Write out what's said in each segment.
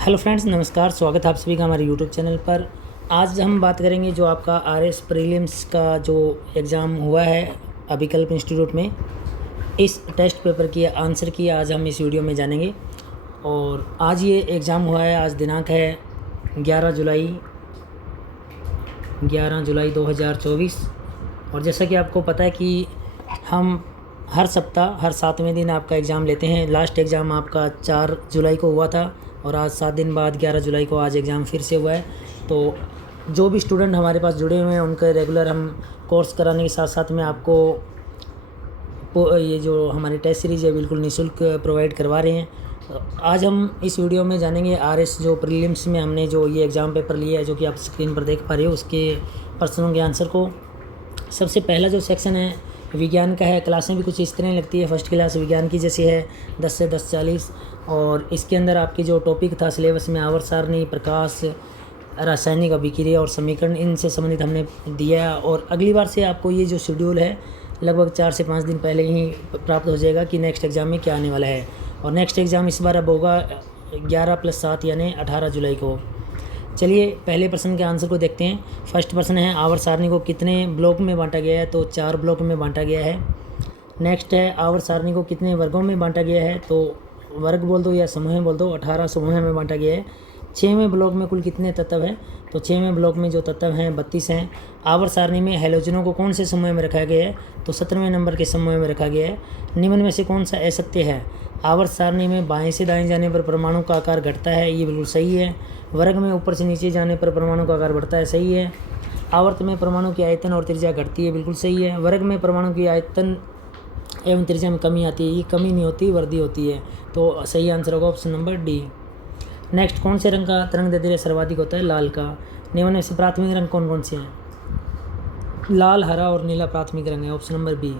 Hello friends, नमस्कार। स्वागत है आप सभी का हमारे यूट्यूब चैनल पर। आज हम बात करेंगे जो आपका आरएस प्रीलिम्स का जो एग्ज़ाम हुआ है अभिकल्प इंस्टीट्यूट में, इस टेस्ट पेपर की आंसर की आज हम इस वीडियो में जानेंगे। और आज ये एग्ज़ाम हुआ है, आज दिनांक है 11 जुलाई 2024। और जैसा कि आपको पता है कि हम हर सप्ताह हर 7वें दिन आपका एग्ज़ाम लेते हैं। लास्ट एग्ज़ाम आपका 4 जुलाई को हुआ था और आज 7 दिन बाद 11 जुलाई को आज एग्ज़ाम फिर से हुआ है। तो जो भी स्टूडेंट हमारे पास जुड़े हुए हैं उनके रेगुलर हम कोर्स कराने के साथ साथ में आपको ये जो हमारी टेस्ट सीरीज़ है बिल्कुल निःशुल्क प्रोवाइड करवा रहे हैं। आज हम इस वीडियो में जानेंगे आरएस जो प्रीलिम्स में हमने जो ये एग्ज़ाम पेपर लिया है, जो कि आप स्क्रीन पर देख पा रहे हो, उसके प्रश्नों के आंसर को। सबसे पहला जो सेक्शन है विज्ञान का है। क्लासें भी कुछ इस तरह लगती है, फर्स्ट क्लास विज्ञान की जैसी है, 10 से 10:40। और इसके अंदर आपकी जो टॉपिक था सिलेबस में आवर्त सारणी, प्रकाश, रासायनिक अभिक्रिया और समीकरण, इनसे संबंधित हमने दिया। और अगली बार से आपको ये जो शेड्यूल है लगभग 4 से 5 दिन पहले ही प्राप्त हो जाएगा कि नेक्स्ट एग्ज़ाम में क्या आने वाला है। और नेक्स्ट एग्ज़ाम इस बार अब होगा 11 + 7 यानी 18 जुलाई को। चलिए पहले प्रश्न के आंसर को देखते हैं। फर्स्ट प्रश्न है आवर्त सारणी को कितने ब्लॉक में बांटा गया है, तो 4 ब्लॉक में बांटा गया है। नेक्स्ट है आवर्त सारणी को कितने वर्गों में बांटा गया है, तो वर्ग बोल दो या समूह बोल दो, 18 समूह में बांटा गया है। 6वें ब्लॉक में कुल कितने तत्व हैं, तो 6वें ब्लॉक में जो तत्व हैं 32 हैं। आवर्त सारणी में हैलोजनों को कौन से समूह में रखा गया है, तो 17वें नंबर के समूह में रखा गया है। निम्न में से कौन सा असत्य है। आवर्त सारणी में बाएं से दाएं जाने पर परमाणु का आकार घटता है, ये बिल्कुल सही है। वर्ग में ऊपर से नीचे जाने पर परमाणु का आकार बढ़ता है, सही है। आवर्त में परमाणु की आयतन और त्रिज्या घटती है, बिल्कुल सही है। वर्ग में परमाणु की आयतन एवं त्रिज्या में कमी आती है, ये कमी नहीं होती, वृद्धि होती है। तो सही आंसर होगा ऑप्शन नंबर डी। नेक्स्ट, कौन से रंग का तरंग दैर्ध्य सर्वाधिक होता है, लाल का। निम्न में से प्राथमिक रंग कौन कौन से हैं, लाल, हरा और नीला प्राथमिक रंग है, ऑप्शन नंबर बी।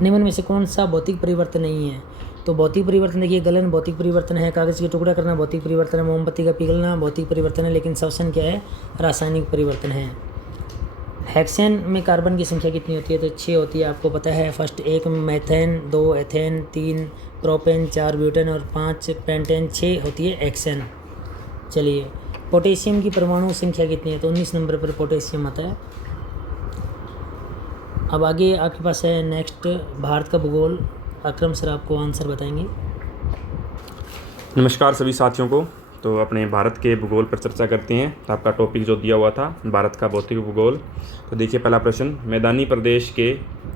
निम्न में से कौन सा भौतिक परिवर्तन नहीं है, तो भौतिक परिवर्तन देखिए, गलन भौतिक परिवर्तन है, कागज़ के टुकड़ा करना भौतिक परिवर्तन है, मोमबत्ती का पिघलना भौतिक परिवर्तन है, लेकिन श्वसन क्या है, रासायनिक परिवर्तन है। हेक्सेन में कार्बन की संख्या कितनी होती है, तो 6 होती है, आपको पता है। First 1 methane, 2 ethane, 3 propane, 4 butane और 5 पेंटेन, 6 होती है हेक्सेन। चलिए पोटेशियम की परमाणु संख्या कितनी है, तो 19 नंबर पर पोटेशियम आता है। अब आगे आपके पास है नेक्स्ट भारत का भूगोल। अक्रम सर आपको आंसर बताएंगे। नमस्कार सभी साथियों को। तो अपने भारत के भूगोल पर चर्चा करते हैं। तो आपका टॉपिक जो दिया हुआ था भारत का भौतिक भूगोल। तो देखिए पहला प्रश्न, मैदानी प्रदेश के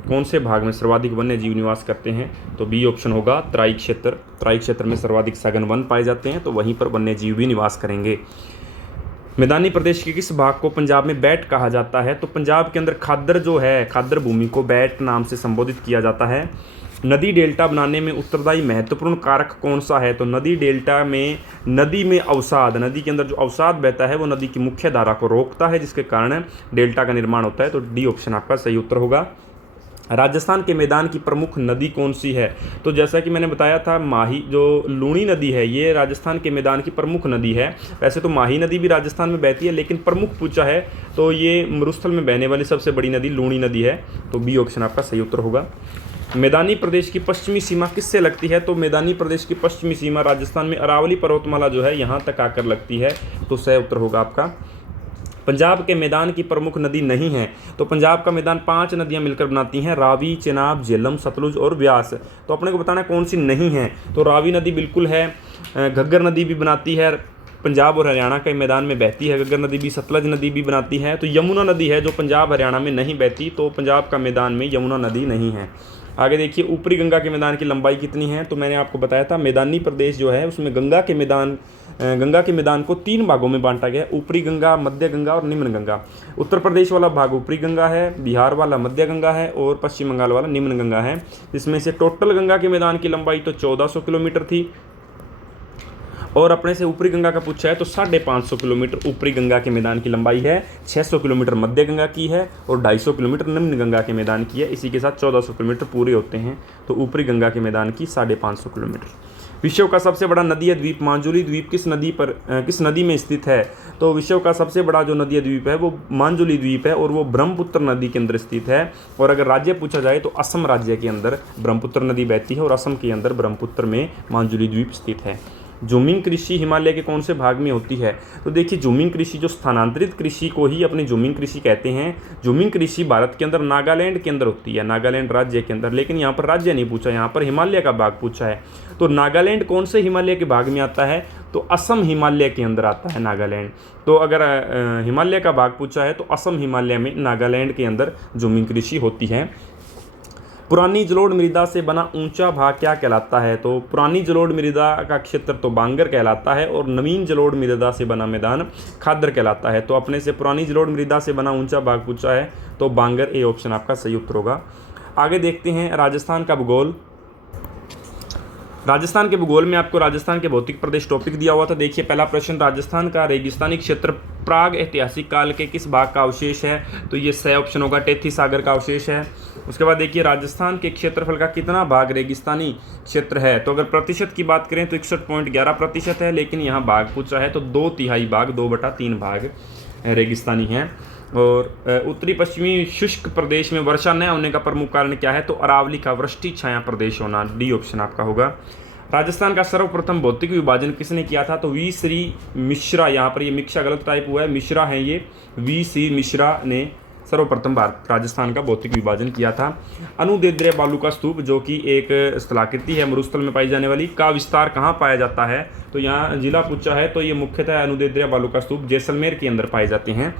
कौन से भाग में सर्वाधिक वन्य जीव निवास करते हैं, तो बी ऑप्शन होगा तराई क्षेत्र। तराई क्षेत्र में सर्वाधिक सघन वन पाए जाते हैं, तो वहीं पर वन्य जीव भी निवास करेंगे। मैदानी प्रदेश के किस भाग को पंजाब में बैट कहा जाता है, तो पंजाब के अंदर खादर जो है, खादर भूमि को बैट नाम से संबोधित किया जाता है। नदी डेल्टा बनाने में उत्तरदायी महत्वपूर्ण कारक कौन सा है, तो नदी डेल्टा में नदी में अवसाद, नदी के अंदर जो अवसाद बहता है वो नदी की मुख्य धारा को रोकता है, जिसके कारण डेल्टा का निर्माण होता है। तो डी ऑप्शन आपका सही उत्तर होगा। राजस्थान के मैदान की प्रमुख नदी कौन सी है, तो जैसा कि मैंने बताया था माही जो लूणी नदी है ये राजस्थान के मैदान की प्रमुख नदी है। वैसे तो माही नदी भी राजस्थान में बहती है, लेकिन प्रमुख पूछा है तो ये मरुस्थल में बहने वाली सबसे बड़ी नदी लूणी नदी है। तो बी ऑप्शन आपका सही उत्तर होगा। मैदानी प्रदेश की पश्चिमी सीमा किससे लगती है, तो मैदानी प्रदेश की पश्चिमी सीमा राजस्थान में अरावली पर्वतमाला जो है यहाँ तक आकर लगती है। तो सही उत्तर होगा आपका। पंजाब के मैदान की प्रमुख नदी नहीं है, तो पंजाब का मैदान 5 नदियां मिलकर बनाती हैं, रावी, चेनाब, झेलम, सतलुज और व्यास। तो अपने को बताना है कौन सी नहीं है, तो रावी नदी बिल्कुल है, घग्गर नदी भी बनाती है, पंजाब और हरियाणा के मैदान में बहती है घग्गर नदी भी, सतलज नदी भी बनाती है। तो यमुना नदी है जो पंजाब हरियाणा में नहीं बहती, तो पंजाब का मैदान में यमुना नदी नहीं है। आगे देखिए ऊपरी गंगा के मैदान की लंबाई कितनी है, तो मैंने आपको बताया था मैदानी प्रदेश जो है उसमें गंगा के मैदान को 3 भागों में बांटा गया है, ऊपरी गंगा, मध्य गंगा और निम्न गंगा। उत्तर प्रदेश वाला भाग ऊपरी गंगा है, बिहार वाला मध्य गंगा है और पश्चिम बंगाल वाला निम्न गंगा है। इसमें से टोटल गंगा के मैदान की लंबाई तो 1400 किलोमीटर थी, और अपने से ऊपरी गंगा का पूछा है तो 550 किलोमीटर ऊपरी गंगा के मैदान की लंबाई है, 600 किलोमीटर मध्य गंगा की है और 250 किलोमीटर निम्न गंगा के मैदान की है। इसी के साथ 1400 किलोमीटर पूरे होते हैं। तो ऊपरी गंगा के मैदान की 550 किलोमीटर। विश्व का सबसे बड़ा नदीय द्वीप मांजुली द्वीप किस नदी में स्थित है, तो विश्व का सबसे बड़ा जो नदीय द्वीप है वो मांजुली द्वीप है और वो ब्रह्मपुत्र नदी के अंदर स्थित है। और अगर राज्य पूछा जाए तो असम राज्य के अंदर ब्रह्मपुत्र नदी बहती है और असम के अंदर ब्रह्मपुत्र में मांजुली द्वीप स्थित है। जूमिंग कृषि हिमालय के कौन से भाग में होती है? तो देखिए जूमिंग कृषि जो स्थानांतरित कृषि को ही अपनी जूमिंग कृषि कहते हैं। जूमिंग कृषि भारत के अंदर नागालैंड के अंदर होती है, नागालैंड राज्य के अंदर। लेकिन यहाँ पर राज्य नहीं पूछा, यहाँ पर हिमालय का भाग पूछा है। तो नागालैंड कौन से हिमालय के भाग में आता है? तो असम हिमालय के अंदर आता है नागालैंड। तो अगर हिमालय का भाग पूछा है तो असम हिमालय में नागालैंड के अंदर जूमिंग कृषि होती है। पुरानी जलोढ़ मृदा से बना ऊंचा भाग क्या कहलाता है? तो पुरानी जलोढ़ मृदा का क्षेत्र तो बांगर कहलाता है और नवीन जलोढ़ मृदा से बना मैदान खादर कहलाता है। तो अपने से पुरानी जलोढ़ मृदा से बना ऊंचा भाग पूछा है तो बांगर, ए ऑप्शन आपका सही उत्तर होगा। आगे देखते हैं राजस्थान का भूगोल। राजस्थान के भूगोल में आपको राजस्थान के भौतिक प्रदेश टॉपिक दिया हुआ था। देखिए पहला प्रश्न, राजस्थान का रेगिस्तानी क्षेत्र प्राग ऐतिहासिक काल के किस भाग का अवशेष है? तो ये सही ऑप्शन होगा, टेथी सागर का अवशेष है। उसके बाद देखिए राजस्थान के क्षेत्रफल का कितना भाग रेगिस्तानी क्षेत्र है? तो अगर प्रतिशत की बात करें तो 61.11% है, लेकिन यहाँ भाग पूछा है तो 2/3 भाग, 2/3 भाग रेगिस्तानी है। और उत्तरी पश्चिमी शुष्क प्रदेश में वर्षा न होने का प्रमुख कारण क्या है? तो अरावली का वृष्टि छाया प्रदेश होना, डी ऑप्शन आपका होगा। राजस्थान का सर्वप्रथम भौतिक विभाजन किसने किया था? तो वी श्री मिश्रा, यहाँ पर ये मिक्सा गलत टाइप हुआ है, मिश्रा है ये, वी सी मिश्रा ने सर्वप्रथम राजस्थान का भौतिक विभाजन किया था। अनुदैर्ध्य बालू का स्तूप जो कि एक स्थलाकृति है मरुस्थल में पाई जाने वाली, का विस्तार कहाँ पाया जाता है? तो यहाँ जिला पूछा है तो ये मुख्यतः अनुदैर्ध्य बालू का स्तूप जैसलमेर के अंदर पाए जाते हैं।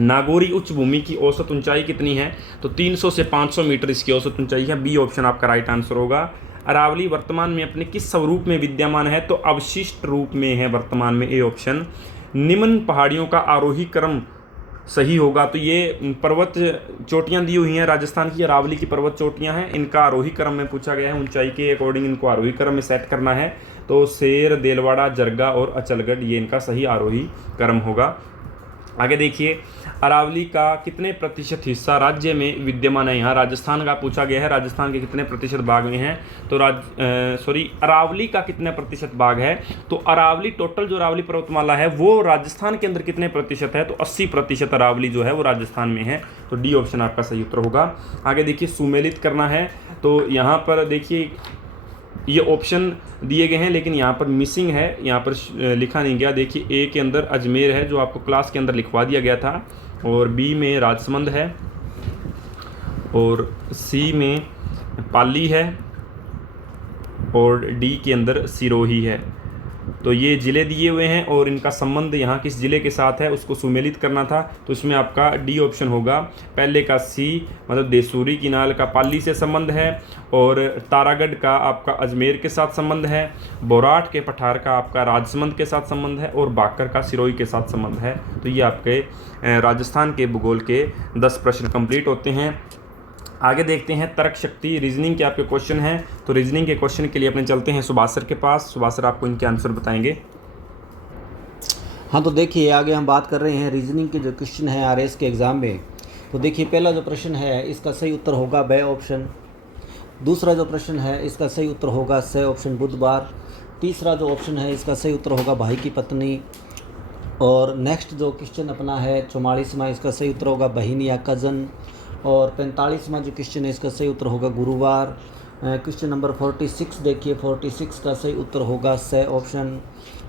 नागौरी उच्च भूमि की औसत ऊंचाई कितनी है? तो 300 से 500 मीटर इसकी औसत ऊंचाई है, बी ऑप्शन आपका राइट आंसर होगा। अरावली वर्तमान में अपने किस स्वरूप में विद्यमान है? तो अवशिष्ट रूप में है वर्तमान में, ए ऑप्शन। निम्न पहाड़ियों का आरोही क्रम सही होगा, तो ये पर्वत चोटियां दी हुई हैं राजस्थान की, अरावली की पर्वत चोटियां हैं, इनका आरोही क्रम में पूछा गया है, ऊंचाई के अकॉर्डिंग इनको आरोही क्रम में सेट करना है। तो शेर, देलवाड़ा, जरगा और अचलगढ़ ये इनका सही आरोही क्रम होगा। आगे देखिए अरावली का कितने प्रतिशत हिस्सा राज्य में विद्यमान है? यहाँ राजस्थान का पूछा गया है, राजस्थान के कितने प्रतिशत भाग में है? तो अरावली का कितने प्रतिशत भाग है? तो अरावली टोटल जो अरावली पर्वतमाला है वो राजस्थान के अंदर कितने प्रतिशत है? तो 80% अरावली जो है वो राजस्थान में है, तो डी ऑप्शन आपका सही उत्तर होगा। आगे देखिए सुमेलित करना है, तो यहाँ पर देखिए ये ऑप्शन दिए गए हैं लेकिन यहाँ पर मिसिंग है, यहाँ पर लिखा नहीं गया। देखिए ए के अंदर अजमेर है जो आपको क्लास के अंदर लिखवा दिया गया था, और बी में राजसमंद है, और सी में पाली है, और डी के अंदर सिरोही है। तो ये ज़िले दिए हुए हैं और इनका संबंध यहाँ किस ज़िले के साथ है उसको सुमेलित करना था, तो इसमें आपका डी ऑप्शन होगा। पहले का सी मतलब देसूरी किनाल का पाली से संबंध है, और तारागढ़ का आपका अजमेर के साथ संबंध है, बोराट के पठार का आपका राजसमंद के साथ संबंध है, और बाकर का सिरोही के साथ संबंध है। तो ये आपके राजस्थान के भूगोल के 10 प्रश्न कंप्लीट होते हैं। आगे देखते हैं तर्क शक्ति, रीजनिंग के आपके क्वेश्चन हैं। तो रीजनिंग के क्वेश्चन के लिए अपने चलते हैं सुभाष सर के पास। सुभाष सर आपको इनके आंसर बताएंगे। हाँ, तो देखिए आगे हम बात कर रहे हैं रीजनिंग के जो क्वेश्चन है आरएस के एग्ज़ाम में। तो देखिए पहला जो प्रश्न है इसका सही उत्तर होगा ब ऑप्शन। दूसरा जो प्रश्न है इसका सही उत्तर होगा स ऑप्शन बुधवार। तीसरा जो ऑप्शन है इसका सही उत्तर होगा भाई की पत्नी। और नेक्स्ट जो क्वेश्चन अपना है 44वां, इसका सही उत्तर होगा बहन या कज़न। और 45वां जो क्वेश्चन है इसका सही उत्तर होगा गुरुवार। क्वेश्चन नंबर 46 देखिए, 46 का सही उत्तर होगा स ऑप्शन।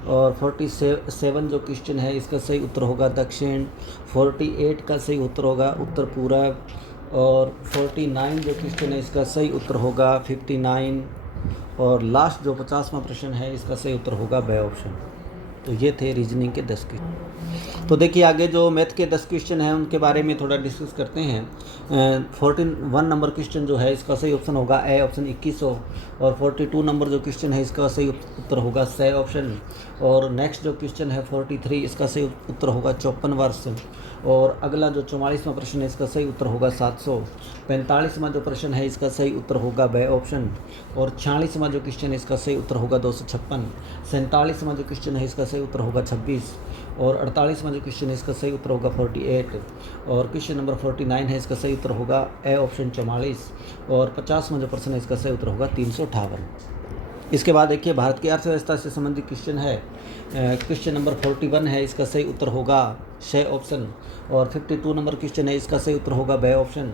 और 47 जो क्वेश्चन है इसका सही उत्तर होगा दक्षिण। 48 का सही उत्तर होगा उत्तर पूरब। और 49 जो क्वेश्चन है इसका सही उत्तर होगा 59। और लास्ट जो 50वां प्रश्न है इसका सही उत्तर होगा ब ऑप्शन। तो ये थे रीजनिंग के 10 क्वेश्चन। तो देखिए आगे जो मैथ के 10 क्वेश्चन हैं उनके बारे में थोड़ा डिस्कस करते हैं। 41 नंबर क्वेश्चन जो है इसका सही ऑप्शन होगा ए ऑप्शन 2100। और 42 नंबर जो क्वेश्चन है इसका सही उत्तर होगा स ऑप्शन। और नेक्स्ट जो क्वेश्चन है 43, इसका सही उत्तर होगा 54 वर्ष। और अगला जो 44वां प्रश्न है इसका सही उत्तर होगा 700। 45वां जो प्रश्न है इसका सही उत्तर होगा ब ऑप्शन। और 46वां जो क्वेश्चन है इसका सही उत्तर होगा 256। 47वां जो क्वेश्चन है इसका सही उत्तर होगा 26। और 48वां जो क्वेश्चन है इसका सही उत्तर होगा 48। और क्वेश्चन नंबर 49 है इसका सही उत्तर होगा ए ऑप्शन 44। और 50वां जो प्रश्न है इसका सही उत्तर होगा 358। इसके बाद देखिए भारत की अर्थव्यवस्था से संबंधित क्वेश्चन है। क्वेश्चन नंबर 41 है इसका सही उत्तर होगा श ऑप्शन। और 52 नंबर क्वेश्चन है इसका सही उत्तर होगा ब ऑप्शन।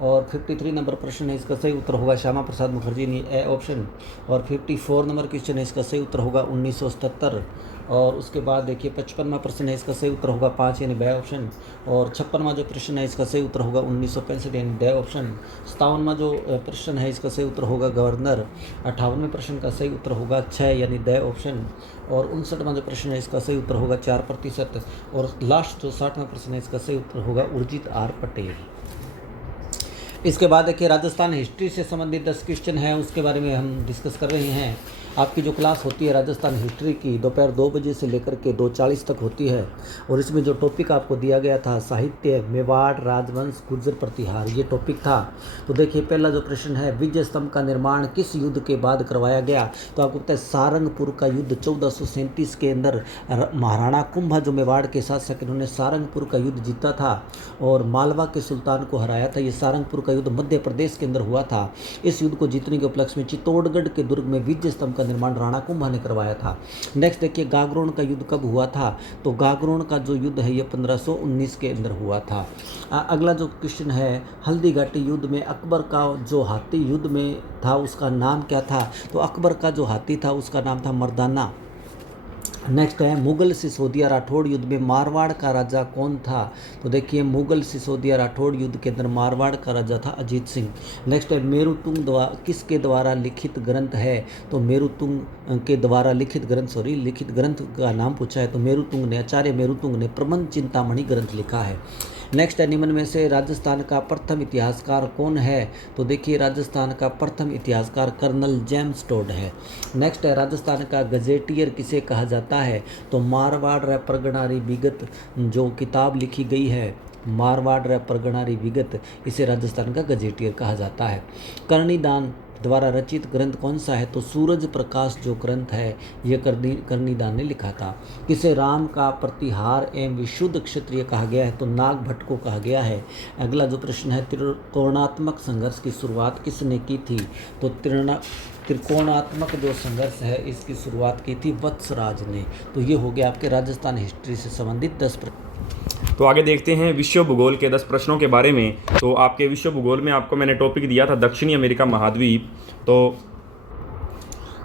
और 53 नंबर प्रश्न है, इसका सही उत्तर होगा श्यामा प्रसाद मुखर्जी, ए ऑप्शन। और 54 नंबर क्वेश्चन है, इसका सही उत्तर होगा 1977। और उसके बाद देखिए 55वां प्रश्न है, इसका सही उत्तर होगा 5 यानी बे ऑप्शन। और 56वां जो प्रश्न है, इसका सही उत्तर होगा 1965 यानी डे ऑप्शन। 57वां जो प्रश्न है, इसका सही उत्तर होगा गवर्नर। 58वें प्रश्न का सही उत्तर होगा 6 यानी डे ऑप्शन। और 59वां जो प्रश्न है, इसका सही उत्तर होगा 4%। और लास्ट जो 60वां प्रश्न है, इसका सही उत्तर होगा उर्जित आर पटेल। इसके बाद देखिए राजस्थान हिस्ट्री से संबंधित 10 क्वेश्चन है, उसके बारे में हम डिस्कस कर रहे हैं। आपकी जो क्लास होती है राजस्थान हिस्ट्री की दोपहर 2 बजे से लेकर के 2:40 तक होती है। और इसमें जो टॉपिक आपको दिया गया था साहित्य, मेवाड़, राजवंश, गुर्जर प्रतिहार, ये टॉपिक था। तो देखिए पहला जो प्रश्न है, विजय स्तंभ का निर्माण किस युद्ध के बाद करवाया गया? तो आपको पता है सारंगपुर का युद्ध 1437 के अंदर महाराणा कुंभा जो मेवाड़ के शासक, इन्होंने सारंगपुर का युद्ध जीता था और मालवा के सुल्तान को हराया था। ये सारंगपुर का युद्ध मध्य प्रदेश के अंदर हुआ था। इस युद्ध को जीतने के उपलक्ष्य में चित्तौड़गढ़ के दुर्ग में विजय स्तंभ का निर्माण राणा कुंभा ने करवाया था। नेक्स्ट देखिए गागरोन का युद्ध कब हुआ था? तो गागरोन का जो युद्ध है ये 1519 के अंदर हुआ था। अगला जो क्वेश्चन है, हल्दी घाटी युद्ध में अकबर का जो हाथी युद्ध में था उसका नाम क्या था? तो अकबर का जो हाथी था उसका नाम था मर्दाना। नेक्स्ट है मुगल सिसोदिया राठौड़ युद्ध में मारवाड़ का राजा कौन था? तो देखिए मुगल सिसोदिया राठौड़ युद्ध के अंदर मारवाड़ का राजा था अजीत सिंह। नेक्स्ट है मेरुतुंग किसके द्वारा लिखित ग्रंथ है? तो मेरुतुंग के द्वारा लिखित ग्रंथ का नाम पूछा है तो मेरुतुंग ने, आचार्य मेरुतुंग ने प्रबंध चिंतामणि ग्रंथ लिखा है। नेक्स्ट है निम्न में से राजस्थान का प्रथम इतिहासकार कौन है? तो देखिए राजस्थान का प्रथम इतिहासकार कर्नल जेम्स टोड है। नेक्स्ट है राजस्थान का गजेटियर किसे कहा जाता है? तो मारवाड़ रे परगणारी विगत जो किताब लिखी गई है, मारवाड़ रे परगणारी विगत, इसे राजस्थान का गजेटियर कहा जाता है। कर्णीदान द्वारा रचित ग्रंथ कौन सा है? तो सूरज प्रकाश जो ग्रंथ है ये कर्णीदान ने लिखा था। किसे राम का प्रतिहार एवं विशुद्ध क्षत्रिय कहा गया है? तो नाग भट्ट को कहा गया है। अगला जो प्रश्न है, त्रिकोणात्मक संघर्ष की शुरुआत किसने की थी? तो त्रिकोणात्मक जो संघर्ष है इसकी शुरुआत की थी वत्सराज ने। तो ये हो गया आपके राजस्थान हिस्ट्री से संबंधित 10 प्रश्न। तो आगे देखते हैं विश्व भूगोल के 10 प्रश्नों के बारे में। तो आपके विश्व भूगोल में आपको मैंने टॉपिक दिया था दक्षिणी अमेरिका महाद्वीप। तो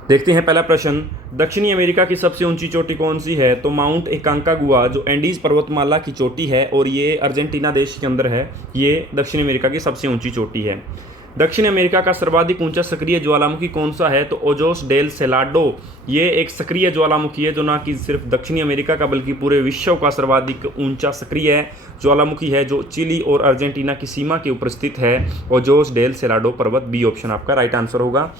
देखते हैं पहला प्रश्न, दक्षिणी अमेरिका की सबसे ऊंची चोटी कौन सी है? तो माउंट एकांकागुआ जो एंडीज पर्वतमाला की चोटी है और ये अर्जेंटीना देश के अंदर है, ये दक्षिण अमेरिका की सबसे ऊंची चोटी है। दक्षिण अमेरिका का सर्वाधिक ऊंचा सक्रिय ज्वालामुखी कौन सा है? तो ओजोस डेल सेलाडो, ये एक सक्रिय ज्वालामुखी है जो ना कि सिर्फ दक्षिणी अमेरिका का बल्कि पूरे विश्व का सर्वाधिक ऊंचा सक्रिय ज्वालामुखी है जो चिली और अर्जेंटीना की सीमा के ऊपर स्थित है। ओजोस डेल सेलाडो पर्वत, बी ऑप्शन आपका राइट आंसर होगा।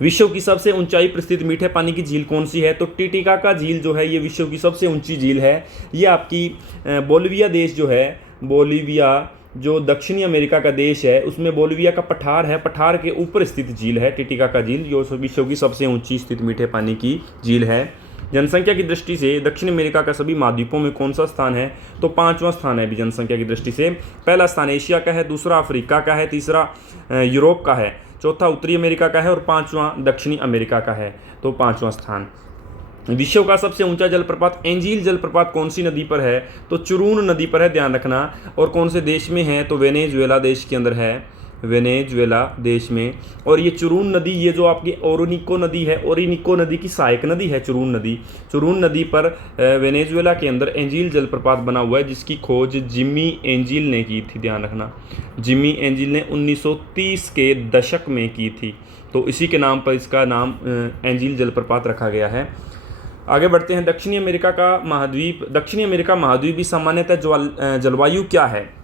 विश्व की सबसे ऊंचाई पर स्थित मीठे पानी की झील कौन सी है? तो टिटिकाका झील जो है ये विश्व की सबसे ऊंची झील है। ये आपकी बोलिविया देश जो है, बोलिविया जो दक्षिणी अमेरिका का देश है उसमें बोलिविया का पठार है, पठार के ऊपर स्थित झील है टिटिकाका झील, जो विश्व की सबसे ऊंची स्थित मीठे पानी की झील है। जनसंख्या की दृष्टि से दक्षिण अमेरिका का सभी महाद्वीपों में कौन सा स्थान है? तो 5वां स्थान है अभी जनसंख्या की दृष्टि से। पहला स्थान एशिया का है, दूसरा अफ्रीका का है, तीसरा यूरोप का है, चौथा उत्तरी अमेरिका का है और 5वां दक्षिणी अमेरिका का है। तो 5वां स्थान। विश्व का सबसे ऊंचा जलप्रपात एंजील जलप्रपात कौन सी नदी पर है? तो चुरून नदी पर है, ध्यान रखना। और कौन से देश में है? तो वेनेजुएला देश के अंदर है, वेनेजुएला देश में। और ये चुरून नदी, ये जो आपकी ओरिनिको नदी है, ओरिनिको नदी की सहायक नदी है चुरून नदी। चुरून नदी पर वेनेजुएला के अंदर एंजील जलप्रपात बना हुआ है जिसकी खोज जिमी एंजील ने की थी, ध्यान रखना। जिमी एंजील ने 1930 के दशक में की थी, तो इसी के नाम पर इसका नाम एंजील जलप्रपात रखा गया है। आगे बढ़ते हैं, दक्षिणी अमेरिका महाद्वीप भी सामान्यतः जलवायु क्या है?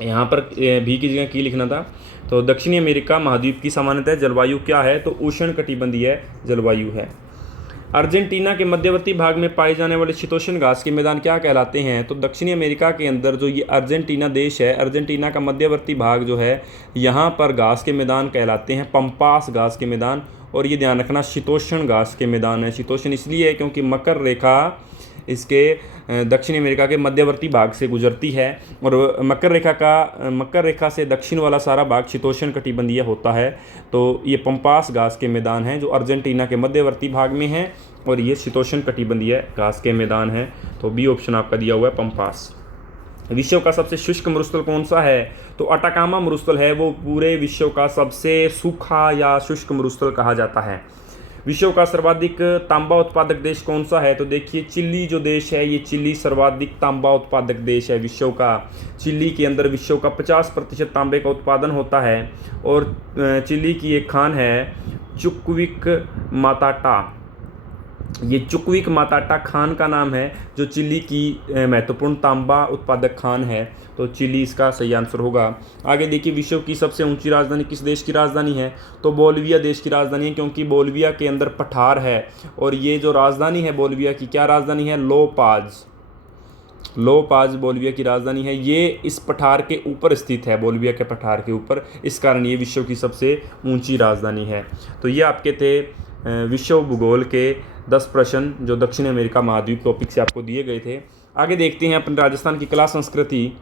यहाँ पर भी की जगह की लिखना था। तो दक्षिणी अमेरिका महाद्वीप की सामान्यतः जलवायु क्या है? तो उष्णकटिबंधीय जलवायु है। अर्जेंटीना के मध्यवर्ती भाग में पाए जाने वाले शीतोष्ण घास के मैदान क्या कहलाते हैं? तो दक्षिणी अमेरिका के अंदर जो ये अर्जेंटीना देश है, अर्जेंटीना का मध्यवर्ती भाग जो है यहाँ पर घास के मैदान कहलाते हैं पंपास घास के मैदान। और ये ध्यान रखना इसलिए है क्योंकि मकर इसके दक्षिण अमेरिका के मध्यवर्ती भाग से गुजरती है और मकर रेखा से दक्षिण वाला सारा भाग शीतोष्ण कटिबंधीय होता है। तो ये पंपास घास के मैदान हैं जो अर्जेंटीना के मध्यवर्ती भाग में हैं और ये शीतोष्ण कटिबंधीय घास के मैदान हैं। तो बी ऑप्शन आपका दिया हुआ है पंपास। विश्व का सबसे शुष्क मरुस्थल कौन सा है? तो अटाकामा मरुस्थल है, वो पूरे विश्व का सबसे सूखा या शुष्क मरुस्थल कहा जाता है। विश्व का सर्वाधिक तांबा उत्पादक देश कौन सा है? तो देखिए चिली जो देश है, ये चिली सर्वाधिक तांबा उत्पादक देश है विश्व का। चिली के अंदर विश्व का 50% तांबे का उत्पादन होता है। और चिली की एक खान है चुक्विक माताटा, ये चुक्विक माताटा खान का नाम है, जो चिली की महत्वपूर्ण तांबा उत्पादक खान है। तो चिली इसका सही आंसर होगा। आगे देखिए, विश्व की सबसे ऊंची राजधानी किस देश की राजधानी है? तो बोल्विया देश की राजधानी है, क्योंकि बोल्विया के अंदर पठार है। और ये जो राजधानी है बोल्विया की, क्या राजधानी है? लो पाज बोल्विया की राजधानी है। ये इस पठार के ऊपर स्थित है, बोल्विया के पठार के ऊपर, इस कारण ये विश्व की सबसे ऊंची राजधानी है। तो ये आपके थे विश्व भूगोल के 10 प्रश्न जो दक्षिण अमेरिका महाद्वीप टॉपिक से आपको दिए गए थे। आगे देखते हैं अपने राजस्थान की कला संस्कृति।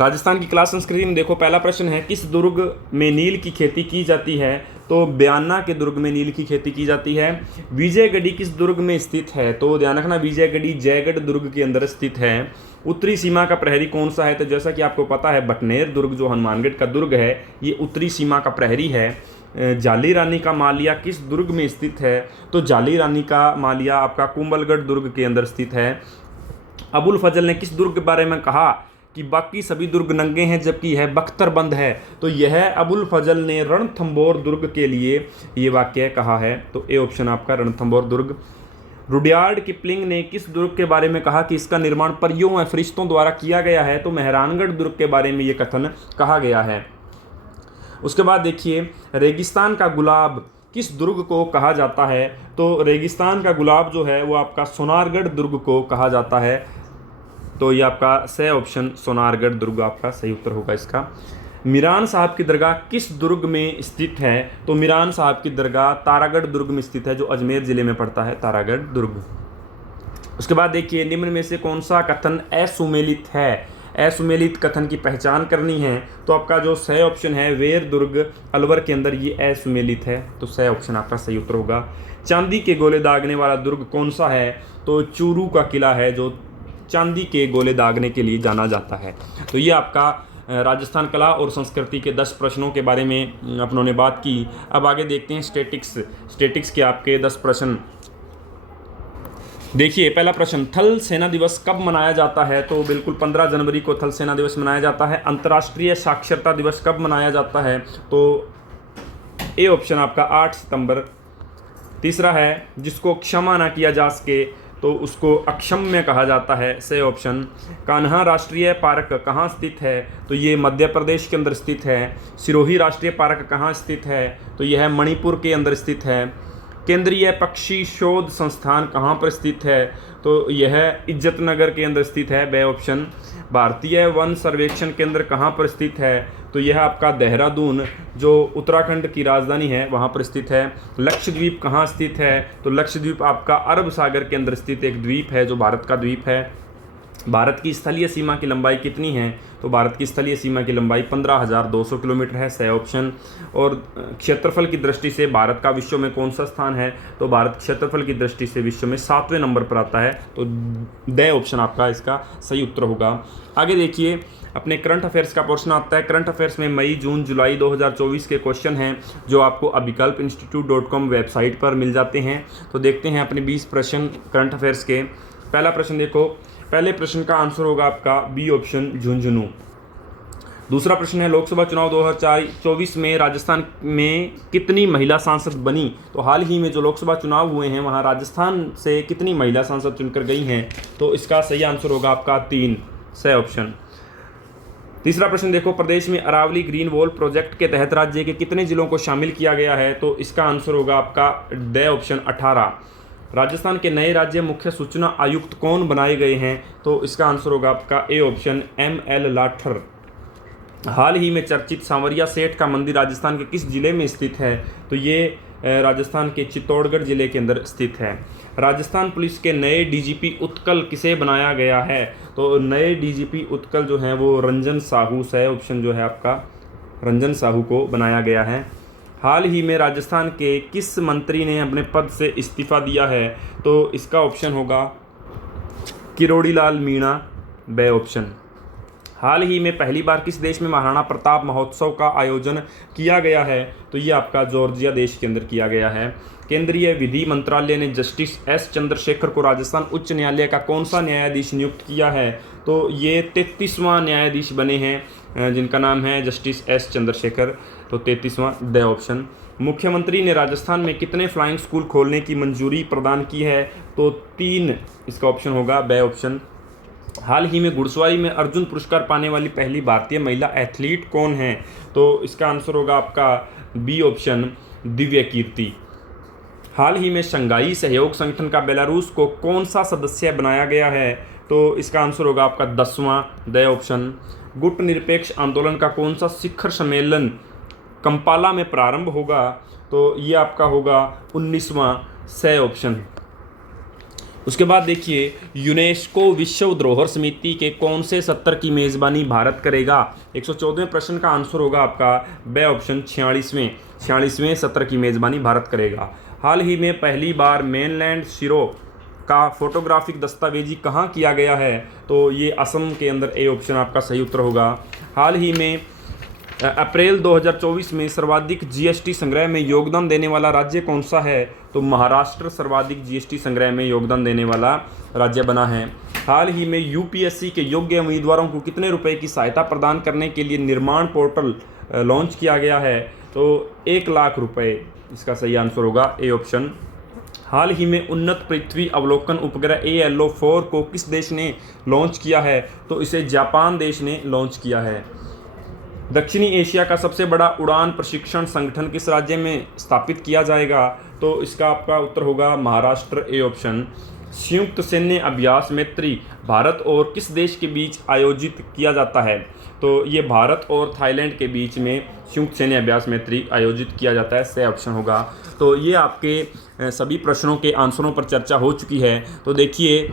राजस्थान की कला संस्कृति में देखो, पहला प्रश्न है किस दुर्ग में नील की खेती की जाती है? तो बयाना के दुर्ग में नील की खेती की जाती है। विजयगढ़ी किस दुर्ग में स्थित है? तो ध्यान रखना, विजयगढ़ी जयगढ़ दुर्ग के अंदर स्थित है। उत्तरी सीमा का प्रहरी कौन सा है? तो जैसा कि आपको पता है, बटनेर दुर्ग जो हनुमानगढ़ का दुर्ग है, ये उत्तरी सीमा का प्रहरी है। जाली रानी का मालिया किस दुर्ग में स्थित है? तो जाली रानी का मालिया आपका कुंभलगढ़ दुर्ग के अंदर स्थित है। अबुल फजल ने किस दुर्ग के बारे में कहा कि बाकी सभी दुर्ग नंगे हैं जबकि यह बख्तरबंद है? तो यह अबुल फजल ने रणथंभौर दुर्ग के लिए ये वाक्य कहा है। तो ए ऑप्शन आपका रणथंभौर दुर्ग। रुडयार्ड किपलिंग ने किस दुर्ग के बारे में कहा कि इसका निर्माण परियों व फरिश्तों द्वारा किया गया है? तो मेहरानगढ़ दुर्ग के बारे में ये कथन कहा गया है। उसके बाद देखिए, रेगिस्तान का गुलाब किस दुर्ग को कहा जाता है? तो रेगिस्तान का गुलाब जो है वो आपका सोनारगढ़ दुर्ग को कहा जाता है। तो ये आपका सही ऑप्शन सोनारगढ़ दुर्ग आपका सही उत्तर होगा इसका। मीरान साहब की दरगाह किस दुर्ग में स्थित है? तो मीरान साहब की दरगाह तारागढ़ दुर्ग में स्थित है, जो अजमेर जिले में पड़ता है, तारागढ़ दुर्ग। उसके बाद देखिए, निम्न में से कौन सा कथन असुमेलित है? असुमेलित कथन की पहचान करनी है तो आपका जो सही ऑप्शन है वेर दुर्ग अलवर के अंदर, ये असुमेलित है। तो सही ऑप्शन आपका सही उत्तर होगा। चांदी के गोले दागने वाला दुर्ग कौन सा है? तो चूरू का किला है, जो चांदी के गोले दागने के लिए जाना जाता है। तो ये आपका राजस्थान कला और संस्कृति के 10 प्रश्नों के बारे में अपनों ने बात की। अब आगे देखते हैं स्टैटिक्स के आपके 10 प्रश्न। देखिए, पहला प्रश्न, थल सेना दिवस कब मनाया जाता है? तो बिल्कुल 15 जनवरी को थल सेना दिवस मनाया जाता है। अंतर्राष्ट्रीय साक्षरता दिवस कब मनाया जाता है? तो ए ऑप्शन आपका 8 सितंबर। तीसरा है, जिसको क्षमा ना किया जा सके तो उसको अक्षम्य कहा जाता है, सही ऑप्शन। कान्हा राष्ट्रीय पार्क कहाँ स्थित है? तो ये मध्य प्रदेश के अंदर स्थित है। सिरोही राष्ट्रीय पार्क कहाँ स्थित है? तो यह मणिपुर के अंदर स्थित है। केंद्रीय पक्षी शोध संस्थान कहाँ पर स्थित है? तो यह इज्जतनगर के अंदर स्थित है, बे ऑप्शन। भारतीय वन सर्वेक्षण केंद्र कहाँ पर स्थित है? तो यह आपका देहरादून, जो उत्तराखंड की राजधानी है, वहाँ पर स्थित है। लक्षद्वीप कहाँ स्थित है? तो लक्षद्वीप आपका अरब सागर के अंदर स्थित एक द्वीप है, जो भारत का द्वीप है। भारत की स्थलीय सीमा की लंबाई कितनी है? तो भारत की स्थलीय सीमा की लंबाई 15,200 किलोमीटर है, सही ऑप्शन। और क्षेत्रफल की दृष्टि से भारत का विश्व में कौन सा स्थान है? तो भारत क्षेत्रफल की दृष्टि से विश्व में 7वें नंबर पर आता है। तो ड ऑप्शन आपका इसका सही उत्तर होगा। आगे देखिए, अपने करंट अफेयर्स का पोर्शन आता है। करंट अफेयर्स में मई, जून, जुलाई 2024 के क्वेश्चन हैं, जो आपको abikalpinstitute.com वेबसाइट पर मिल जाते हैं। तो देखते हैं अपने 20 प्रश्न करंट अफेयर्स के। पहला प्रश्न देखो, पहले प्रश्न का आंसर होगा आपका बी ऑप्शन, झुंझुनू। दूसरा प्रश्न है, लोकसभा चुनाव 2024 में राजस्थान में कितनी महिला सांसद बनी? तो हाल ही में जो लोकसभा चुनाव हुए हैं, वहां राजस्थान से कितनी महिला सांसद चुनकर गई हैं? तो इसका सही आंसर होगा आपका 3, सही ऑप्शन। तीसरा प्रश्न देखो, प्रदेश में अरावली ग्रीन वॉल प्रोजेक्ट के तहत राज्य के कितने जिलों को शामिल किया गया है? तो इसका आंसर होगा आपका ड ऑप्शन, 18। राजस्थान के नए राज्य मुख्य सूचना आयुक्त कौन बनाए गए हैं? तो इसका आंसर होगा आपका ए ऑप्शन, ML लाठर। हाल ही में चर्चित सांवरिया सेठ का मंदिर राजस्थान के किस जिले में स्थित है? तो ये राजस्थान के चित्तौड़गढ़ जिले के अंदर स्थित है। राजस्थान पुलिस के नए डीजीपी उत्कल किसे बनाया गया है? तो नए डीजीपी उत्कल जो हैं वो रंजन साहू, सही ऑप्शन जो है आपका रंजन साहू को बनाया गया है। हाल ही में राजस्थान के किस मंत्री ने अपने पद से इस्तीफा दिया है? तो इसका ऑप्शन होगा किरोड़ी लाल मीणा, बे ऑप्शन। हाल ही में पहली बार किस देश में महाराणा प्रताप महोत्सव का आयोजन किया गया है? तो ये आपका जॉर्जिया देश के अंदर किया गया है। केंद्रीय विधि मंत्रालय ने जस्टिस एस चंद्रशेखर को राजस्थान उच्च न्यायालय का कौन सा न्यायाधीश नियुक्त किया है? तो ये 33वां न्यायाधीश बने हैं जिनका नाम है जस्टिस एस चंद्रशेखर। तो 33वां द ऑप्शन। मुख्यमंत्री ने राजस्थान में कितने फ्लाइंग स्कूल खोलने की मंजूरी प्रदान की है? तो 3, इसका ऑप्शन होगा ब ऑप्शन। हाल ही में घुड़सवारी में अर्जुन पुरस्कार पाने वाली पहली भारतीय महिला एथलीट कौन है? तो इसका आंसर होगा आपका बी ऑप्शन, दिव्य कीर्ति। हाल ही में शंघाई सहयोग संगठन का बेलारूस को कौन सा सदस्य बनाया गया है? तो इसका आंसर होगा आपका 10वां द ऑप्शन। गुट निरपेक्ष आंदोलन का कौन सा शिखर सम्मेलन कंपाला में प्रारंभ होगा? तो ये आपका होगा 19वां स ऑप्शन। उसके बाद देखिए, यूनेस्को विश्व धरोहर समिति के कौन से सत्र की मेज़बानी भारत करेगा? 114वें प्रश्न का आंसर होगा आपका ब ऑप्शन, 46वें सत्र की मेज़बानी भारत करेगा। हाल ही में पहली बार मेनलैंड सिरो का फोटोग्राफिक दस्तावेजी कहाँ किया गया है? तो ये असम के अंदर ए ऑप्शन आपका सही उत्तर होगा। हाल ही में अप्रैल 2024 में सर्वाधिक जीएसटी संग्रह में योगदान देने वाला राज्य कौन सा है? तो महाराष्ट्र सर्वाधिक जीएसटी संग्रह में योगदान देने वाला राज्य बना है। हाल ही में यूपीएससी के योग्य उम्मीदवारों को कितने रुपए की सहायता प्रदान करने के लिए निर्माण पोर्टल लॉन्च किया गया है? तो 1 लाख रुपए, इसका सही आंसर होगा ए ऑप्शन। हाल ही में उन्नत पृथ्वी अवलोकन उपग्रह ALO4 को किस देश ने लॉन्च किया है? तो इसे जापान देश ने लॉन्च किया है। दक्षिणी एशिया का सबसे बड़ा उड़ान प्रशिक्षण संगठन किस राज्य में स्थापित किया जाएगा? तो इसका आपका उत्तर होगा महाराष्ट्र, ए ऑप्शन। संयुक्त सैन्य अभ्यास मैत्री भारत और किस देश के बीच आयोजित किया जाता है? तो ये भारत और थाईलैंड के बीच में संयुक्त सैन्य अभ्यास मैत्री आयोजित किया जाता है, स ऑप्शन होगा। तो ये आपके सभी प्रश्नों के आंसरों पर चर्चा हो चुकी है। तो देखिए,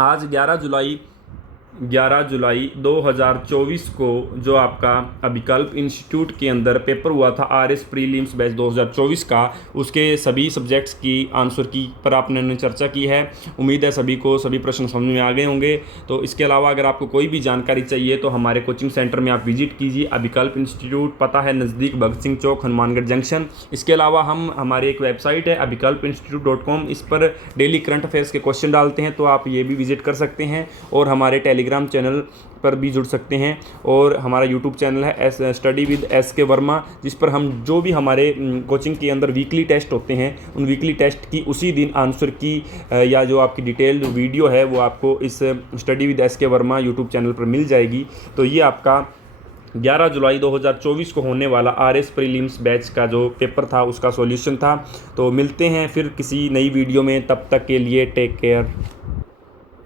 आज 11 जुलाई 2024 को जो आपका अभिकल्प इंस्टीट्यूट के अंदर पेपर हुआ था RS प्रीलिम्स बैच 2024 का, उसके सभी सब्जेक्ट्स की आंसर की पर आपने चर्चा की है। उम्मीद है सभी को सभी प्रश्न समझ में आ गए होंगे। तो इसके अलावा अगर आपको कोई भी जानकारी चाहिए तो हमारे कोचिंग सेंटर में आप विजिट कीजिए। अभिकल्प इंस्टीट्यूट, पता है नज़दीक भगत सिंह चौक, हनुमानगढ़ जंक्शन। इसके अलावा हमारे एक वेबसाइट है abhikalpinstitute.com, इस पर डेली करंट अफेयर्स के क्वेश्चन डालते हैं, तो आप ये भी विजिट कर सकते हैं। और हमारे टेलीग्राम चैनल पर भी जुड़ सकते हैं। और हमारा यूट्यूब चैनल है स्टडी विद SK वर्मा, जिस पर हम जो भी हमारे कोचिंग के अंदर वीकली टेस्ट होते हैं, उन वीकली टेस्ट की उसी दिन आंसर की या जो आपकी डिटेल्ड वीडियो है वो आपको इस study with SK Verma YouTube channel पर मिल जाएगी। तो ये आपका 11 जुलाई 2024 को होने वाला RS प्रीलिम्स बैच का जो पेपर था उसका सॉल्यूशन था। तो मिलते हैं फिर किसी नई वीडियो में, तब तक के लिए टेक केयर।